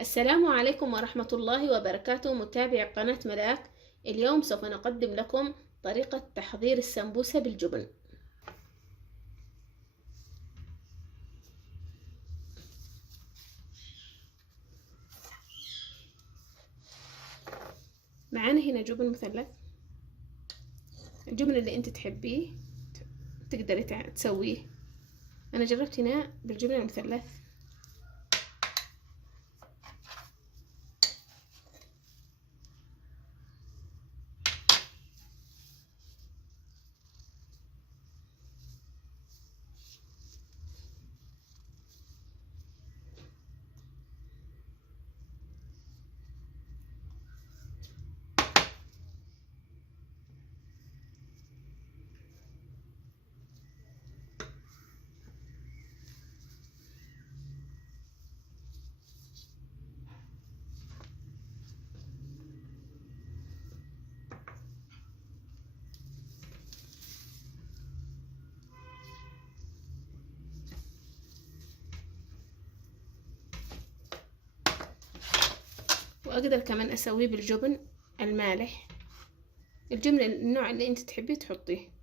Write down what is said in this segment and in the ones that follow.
السلام عليكم ورحمة الله وبركاته، متابعي قناة ملاك. اليوم سوف نقدم لكم طريقة تحضير السمبوسة بالجبن. معانا هنا جبن مثلث، الجبن اللي انت تحبيه تقدري تسويه. انا جربت هنا بالجبن المثلث. واقدر كمان اسويه بالجبن المالح، الجبن النوع اللي انت تحبيه تحطيه.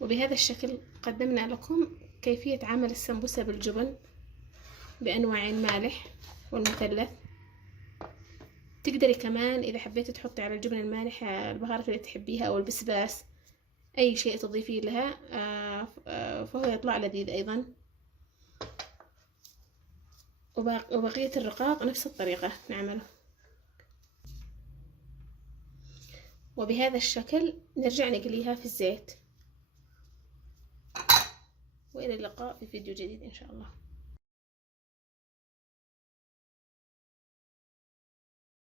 وبهذا الشكل قدمنا لكم كيفية عمل السمبوسة بالجبن بأنواع المالح والمثلث. تقدري كمان إذا حبيتي تحطي على الجبن المالح البهارات اللي تحبيها أو البسباس، أي شيء تضيفيه لها فهو يطلع لذيذ أيضا. وبقية الرقاق نفس الطريقة نعمله. وبهذا الشكل نرجع نقليها في الزيت. وإلى اللقاء في فيديو جديد إن شاء الله.